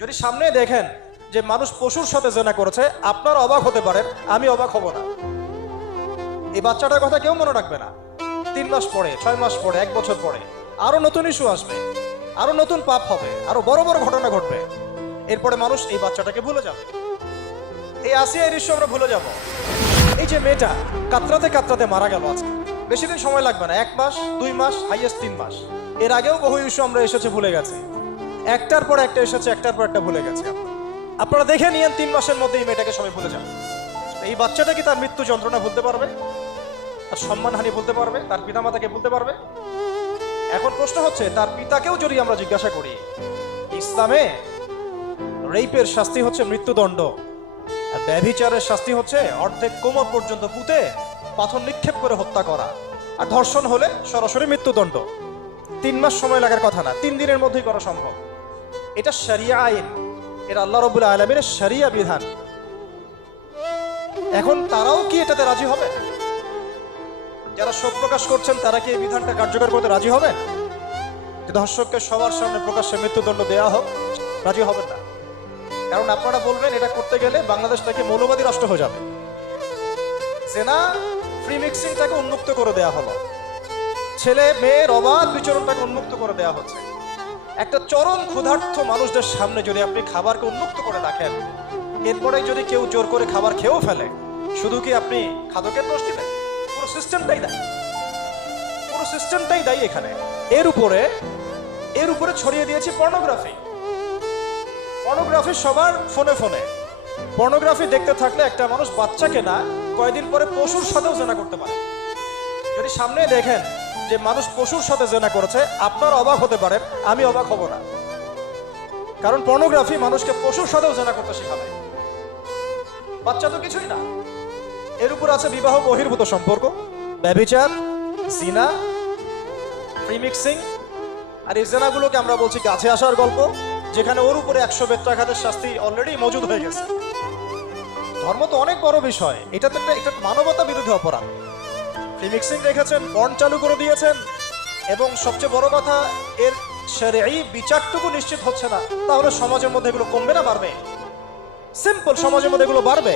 যদি সামনে দেখেন যে মানুষ পশুর সাথে জেনা করেছে, আপনার অবাক হতে পারেন, আমি অবাক হব না। এই বাচ্চাটার কথা কেউ মনে রাখবে না। 3 মাস পরে, 6 মাস পরে, 1 বছর পরে আরো নতুন ইস্যু আসবে, আরো নতুন পাপ হবে, আরো বড় বড় ঘটনা ঘটবে। এরপরে মানুষ এই বাচ্চাটাকে ভুলে যাবে। এই আসিয়ার ইস্যু আমরা ভুলে যাব। এই যে মেয়েটা কাতরাতে কাতরাতে মারা গেল আজকে, বেশি দিন সময় লাগবে না, 1 মাস 2 মাস হাইয়েস্ট 3 মাস। এর আগেও বহু ইস্যু আমরা এসেছে ভুলে গেছি, একটার পর একটা এসেছে, একটার পর একটা ভুলে গেছে। আপনারা দেখে নিয়েন 3 মাসের মধ্যে এই মেয়েটাকে সবাই ভুলে যাবে। এই বাচ্চাটা কি তার মৃত্যু যন্ত্রণা ভুলতে পারবে? তার সম্মানহানি ভুলতে পারবে? তার পিতামাতাকে ভুলতে পারবে? এখন প্রশ্ন হচ্ছে, তার পিতাকেও যদি আমরা জিজ্ঞাসা করি, ইসলামে রেপের শাস্তি হচ্ছে মৃত্যুদণ্ড, আর ব্যভিচারের শাস্তি হচ্ছে অর্ধেক কোমর পর্যন্ত পুঁতে পাথর নিক্ষেপ করে হত্যা করা, আর ধর্ষণ হলে সরাসরি মৃত্যুদণ্ড। 3 মাস সময় লাগার কথা না, 3 দিনের মধ্যেই করা সম্ভব। এটা শরিয়া আইন, এটা আল্লাহ রাব্বুল আলামিনের শরিয়া বিধান। এখন তারাও কি এটাতে রাজি হবে? যারা শোক প্রকাশ করছেন তারা কি এই বিধানটা কার্যকর করতে রাজি হবেন? যে ধর্ষককে সবার সামনে প্রকাশ্যে মৃত্যুদণ্ড দেওয়া হোক? রাজি হবেন না। কারণ আপনারা বলবেন এটা করতে গেলে বাংলাদেশটাকে মৌলবাদী রাষ্ট্র হয়ে যাবে। জেনা ফ্রি মিক্সিংটাকে উন্মুক্ত করে দেওয়া হলো, ছেলে মেয়ের অবাধ বিচরণটাকে উন্মুক্ত করে দেওয়া হচ্ছে। একটা চরম ক্ষুধার্ত মানুষদের সামনে যদি আপনি খাবারকে উন্মুক্ত করে রাখেন, এরপরে যদি কেউ জোর করে খাবার খেয়েও ফেলে, শুধু কি আপনি খাদকের দোষ দিবেন? পুরো সিস্টেমটাই দায়ী, পুরো সিস্টেমটাই দায়ী এখানে। এর উপরে ছড়িয়ে দিয়েছি পর্নোগ্রাফি। পর্নোগ্রাফি সবার ফোনে ফোনে। পর্নোগ্রাফি দেখতে থাকলে একটা মানুষ বাচ্চাকে না, কয়েকদিন পরে পশুর সাথেও জেনা করতে পারে। যদি সামনে দেখেন যে মানুষ পশুর সাথে জেনা করেছে, আপনার অবাক হতে পারেন, আমি অবাক হব না। কারণ পর্নোগ্রাফি মানুষকে পশুর সাথেও জেনা করতে শেখাবে। বাচ্চা তো কিছুই না। এর উপর আছে বিবাহ বহির্ভূত সম্পর্ক, ব্যভিচার, জিনা, প্রিমিক্সিং। আর এই জেনাগুলোকে আমরা বলছি কাছে আসার গল্প, যেখানে ওর উপরে 100 বেত্রাঘাতের শাস্তি অলরেডি মজুদ হয়ে গেছে। ধর্ম তো অনেক বড় বিষয়, এটা তো এটা মানবতা বিরোধী অপরাধ। প্রিমিক্সিং রেখেছেন, পর্ন চালু করে দিয়েছেন, এবং সবচেয়ে বড় কথা, এর শরঈ বিচারটুকু নিশ্চিত হচ্ছে না। তাহলে সমাজের মধ্যে এগুলো কমবে না বাড়বে? সিম্পল, সমাজের মধ্যে এগুলো বাড়বে।